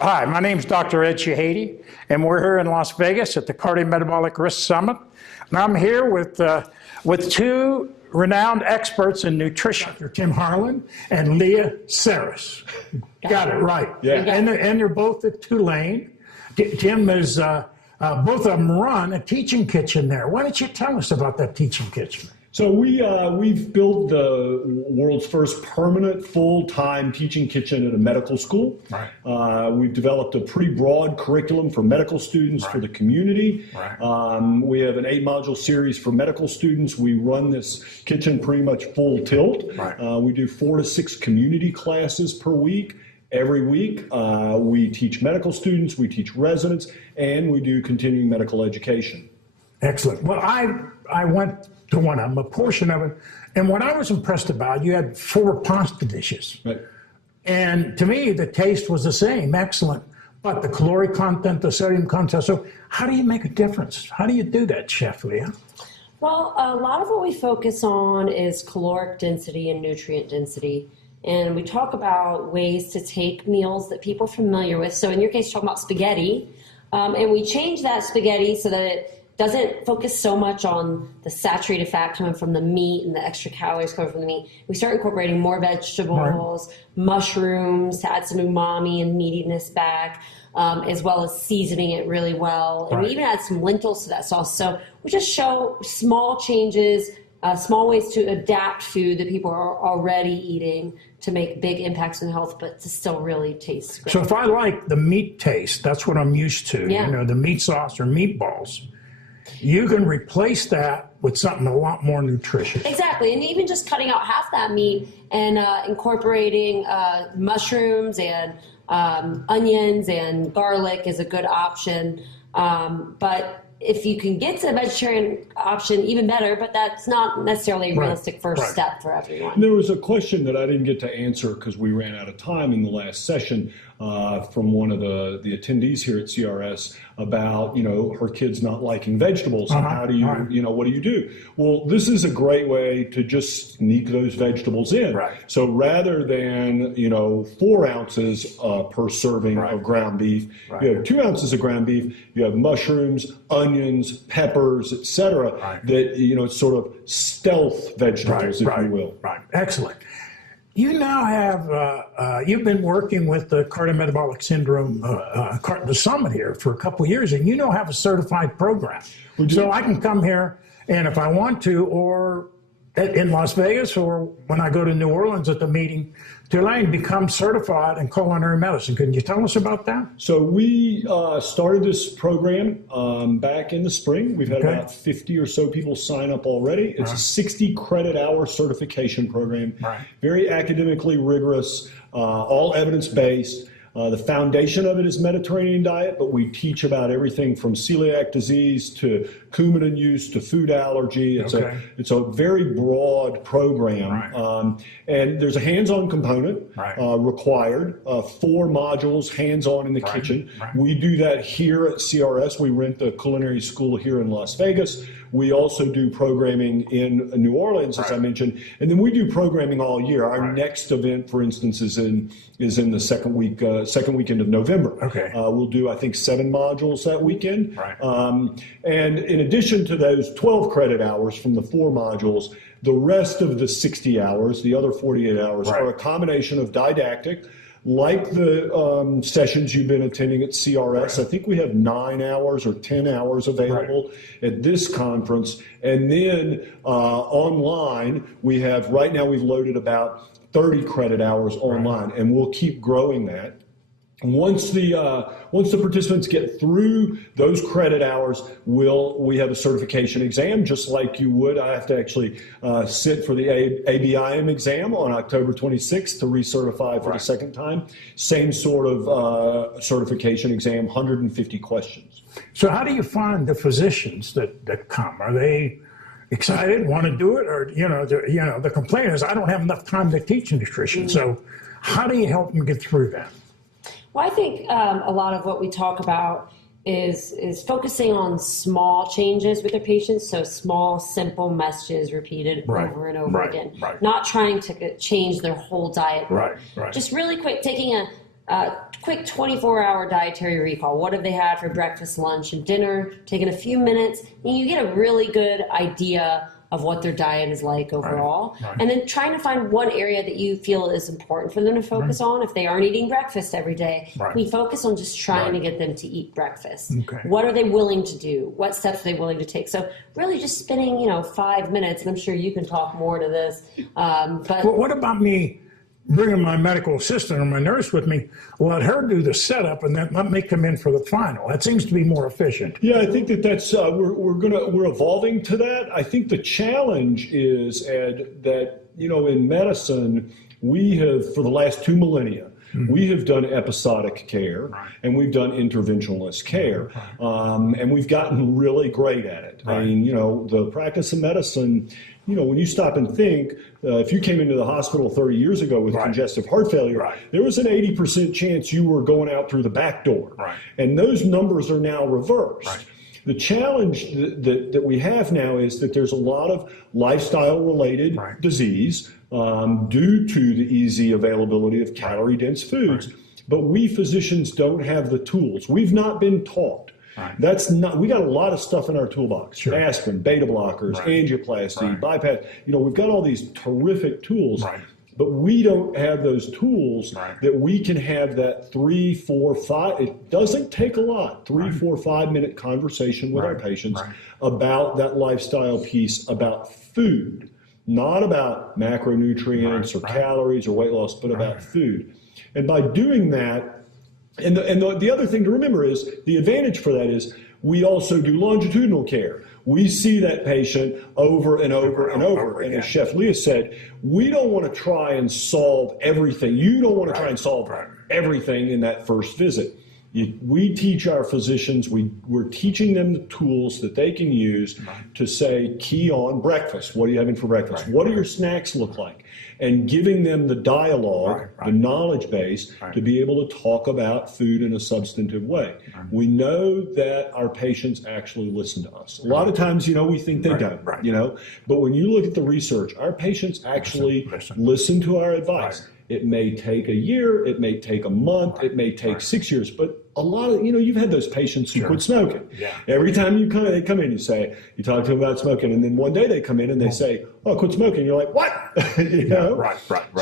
Hi, my name is Dr. Ed Shahady, and we're here in Las Vegas at the Cardiometabolic Risk Summit. And I'm here with two renowned experts in nutrition, Dr. Tim Harlan and Leah Sarris. Got it right. Yeah. And they're both at Tulane. Tim is, both of them run a teaching kitchen there. Why don't you tell us about that teaching kitchen? So we've built the world's first permanent full-time teaching kitchen at a medical school. Right. We've developed a pretty broad curriculum for medical students, for the community. Right. We have an 8-module series for medical students. We run this kitchen pretty much full tilt. Right. We do 4 to 6 community classes per week. Every week, we teach medical students, we teach residents, and we do continuing medical education. Excellent. Well, I went to one of them, a portion of it, and what I was impressed about, you had 4 pasta dishes. Right. And to me, the taste was the same, excellent. But the caloric content, the sodium content, so how do you make a difference? How do you do that, Chef Leah? Well, a lot of what we focus on is caloric density and nutrient density. And we talk about ways to take meals that people are familiar with. So in your case, talk about spaghetti. And we change that spaghetti so that it doesn't focus so much on the saturated fat coming from the meat and the extra calories coming from the meat. We start incorporating more vegetables, mushrooms to add some umami and meatiness back, as well as seasoning it really well. And we even add some lentils to that sauce. So we just show small changes, small ways to adapt food that people are already eating to make big impacts on health, but to still really taste great. So if I like the meat taste, that's what I'm used to, Yeah. you know, the meat sauce or meatballs, you can replace that with something a lot more nutritious. Exactly, and even just cutting out half that meat and incorporating mushrooms and onions and garlic is a good option. But if you can get to a vegetarian option, even better, but that's not necessarily a realistic first step for everyone. There was a question that I didn't get to answer because we ran out of time in the last session from one of the attendees here at CRS about, you know, her kids not liking vegetables. And how do you, you know, what do you do? Well, this is a great way to just sneak those vegetables in. Right. So rather than, you know, 4 ounces per serving of ground beef, you have 2 ounces of ground beef, you have mushrooms, onions, peppers, etc. That, you know, it's sort of stealth vegetables, if you will. Right. Excellent. You now have, you've been working with the Cardiometabolic Syndrome, the Summit here for a couple of years, and you now have a certified program. So I can come here, and if I want to, or in Las Vegas, or when I go to New Orleans at the meeting, Tulane, become certified in culinary medicine. Can you tell us about that? So we started this program back in the spring. We've had about 50 or so people sign up already. It's a 60 credit hour certification program, very academically rigorous, all evidence-based. The foundation of it is Mediterranean diet, but we teach about everything from celiac disease to coumadin use to food allergy. It's a very broad program, and there's a hands-on component required. 4 modules, hands-on in the kitchen. We do that here at CRS. We rent the Culinary School here in Las Vegas. We also do programming in New Orleans, as I mentioned, and then we do programming all year. Our next event, for instance, is in the second weekend of November. We'll do, I think, 7 modules that weekend. And in addition to those 12 credit hours from the 4 modules, the rest of the 60 hours, the other 48 hours, are a combination of didactic, like the sessions you've been attending at CRS. I think we have 9 hours or 10 hours available at this conference. And then online, we have, right now we've loaded about 30 credit hours online, and we'll keep growing that. Once the participants get through those credit hours, we have a certification exam, just like you would. I have to actually sit for the ABIM exam on October 26th to recertify for the second time. Same sort of certification exam, 150 questions. So how do you find the physicians that come? Are they excited, want to do it, or the complaint is, I don't have enough time to teach nutrition. So how do you help them get through that? Well, I think a lot of what we talk about is focusing on small changes with their patients. So small, simple messages repeated over and over again. Not trying to change their whole diet. Just really quick, taking quick 24-hour dietary recall. What have they had for breakfast, lunch, and dinner? Taking a few minutes, and you get a really good idea of what their diet is like overall. Right. And then trying to find one area that you feel is important for them to focus on. If they aren't eating breakfast every day, we focus on just trying to get them to eat breakfast. What are they willing to do? What steps are they willing to take? So really just spending, 5 minutes, and I'm sure you can talk more to this. But well, what about me bringing my medical assistant or my nurse with me, let her do the setup, and then let me come in for the final? That seems to be more efficient. Yeah, I think that's we're evolving to that. I think the challenge is, Ed, that in medicine we have, for the last 2 millennia, we have done episodic care and we've done interventionalist care, and we've gotten really great at it. I mean, the practice of medicine. When you stop and think, if you came into the hospital 30 years ago with congestive heart failure, there was an 80% chance you were going out through the back door. And those numbers are now reversed. The challenge that we have now is that there's a lot of lifestyle-related disease due to the easy availability of calorie-dense foods. But we physicians don't have the tools. We've not been taught. We got a lot of stuff in our toolbox. Aspirin, beta blockers, angioplasty, bypass. We've got all these terrific tools, but we don't have those tools that we can have that 3, 4, 5. It doesn't take a lot. 3, 4, 5 minute conversation with our patients about that lifestyle piece, about food, not about macronutrients or calories or weight loss, but about food. And by doing that, and the other thing to remember is the advantage for that is we also do longitudinal care. We see that patient over and over and over. And as Chef Leah said, we don't want to try and solve everything. You don't want to try and solve everything in that first visit. We teach our physicians, we're teaching them the tools that they can use to say, key on breakfast. What are you having for breakfast? What do your snacks look like? And giving them the dialogue, the knowledge base, to be able to talk about food in a substantive way. We know that our patients actually listen to us. A lot of times, we think they don't, but when you look at the research, our patients actually listen to our advice. It may take a year, it may take a month, it may take 6 years, but a lot of, you've had those patients who quit smoking. Every time they come in, you talk to them about smoking, and then one day they come in and they say, oh, I quit smoking. You're like, what?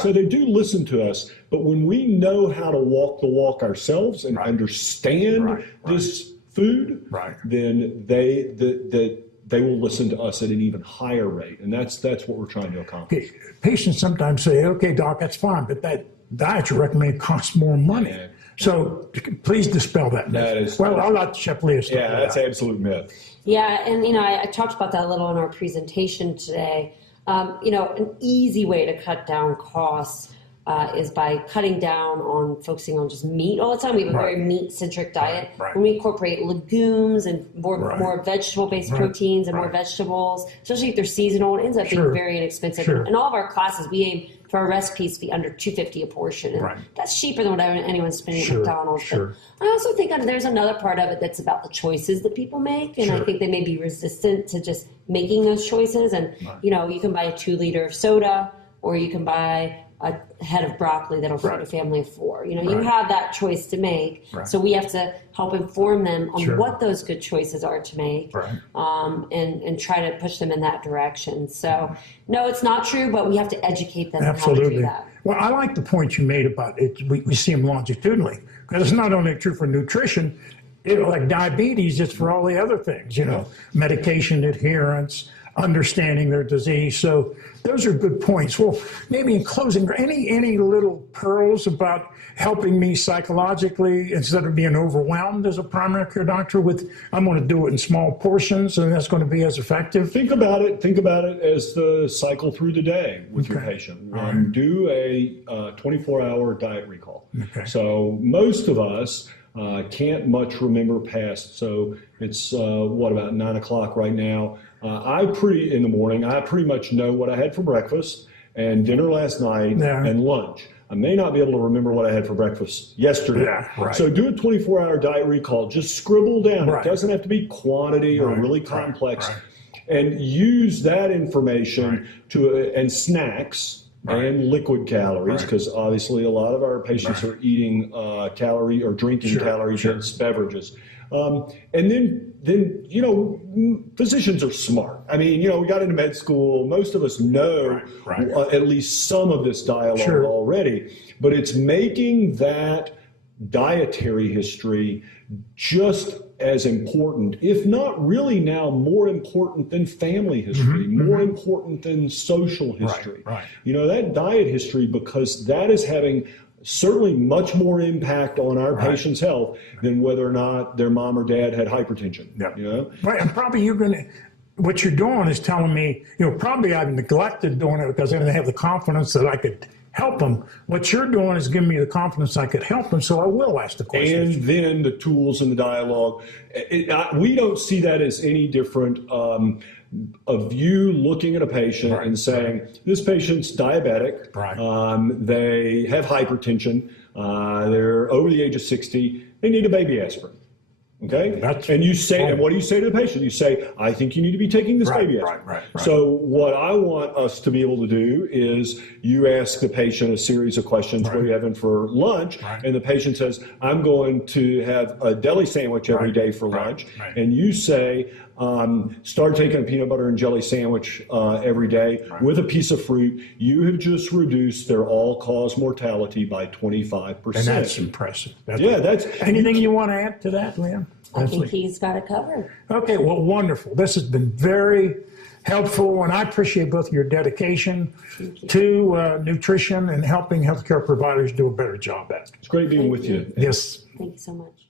So they do listen to us, but when we know how to walk the walk ourselves and understand this food, then they will listen to us at an even higher rate. And that's what we're trying to accomplish. Patients sometimes say, okay, doc, that's fine, but that diet you recommend costs more money. So please dispel that myth. I'll let Chef Leah start. Yeah, that's an absolute myth. Yeah, and I talked about that a little in our presentation today. An easy way to cut down costs is by cutting down on focusing on just meat all the time. We have a very meat-centric diet. When we incorporate legumes and more vegetable-based proteins and more vegetables, especially if they're seasonal, it ends up being very inexpensive. In all of our classes, we aim for our recipes to be under $2.50 a portion. And that's cheaper than what anyone's spending at McDonald's. But I also think there's another part of it that's about the choices that people make. And I think they may be resistant to just making those choices. And, you can buy a 2-liter of soda, or you can buy a head of broccoli that'll feed a family of 4. You have that choice to make. So we have to help inform them on what those good choices are to make, and try to push them in that direction. So no, it's not true, but we have to educate them on how to do that. Well, I like the point you made about it. We see them longitudinally, because it's not only true for nutrition, like diabetes, it's for all the other things, medication adherence, understanding their disease. So those are good points. Well, maybe in closing, any little pearls about helping me psychologically instead of being overwhelmed as a primary care doctor with, I'm going to do it in small portions and that's going to be as effective? Think about it as the cycle through the day with your patient. Do a 24-hour diet recall. So most of us can't much remember past. So it's about 9 o'clock right now. In the morning, I pretty much know what I had for breakfast and dinner last night and lunch. I may not be able to remember what I had for breakfast yesterday. So do a 24-hour diet recall. Just scribble down. It doesn't have to be quantity or really complex. And use that information and snacks and liquid calories, because obviously a lot of our patients are eating calorie or drinking calorie-dense beverages. And then, you know, physicians are smart. I mean, you know, we got into med school. Most of us know at least some of this dialogue already, but it's making that dietary history just as important, if not really now more important than family history, more important than social history. You know, that diet history, because that is having certainly much more impact on our patients' health than whether or not their mom or dad had hypertension. You know? Right, and probably you're going to, what you're doing is telling me, you know, probably I've neglected doing it because I didn't have the confidence that I could help them. What you're doing is giving me the confidence I could help them, so I will ask the questions. And then the tools and the dialogue. We don't see that as any different of you looking at a patient and saying, this patient's diabetic, they have hypertension, they're over the age of 60, they need a baby aspirin. Okay? And you say, and what do you say to the patient? You say, I think you need to be taking this baby aspirin. So what I want us to be able to do is you ask the patient a series of questions. What are you having for lunch? And the patient says, I'm going to have a deli sandwich every day for lunch. And you say, start taking a peanut butter and jelly sandwich every day with a piece of fruit. You have just reduced their all-cause mortality by 25%. And that's impressive. That's anything you want to add to that, Leah? I think he's got it covered. Okay, well, wonderful. This has been very helpful, and I appreciate both your dedication to nutrition and helping healthcare providers do a better job at it. It's great being with you. Yes. Thank you so much.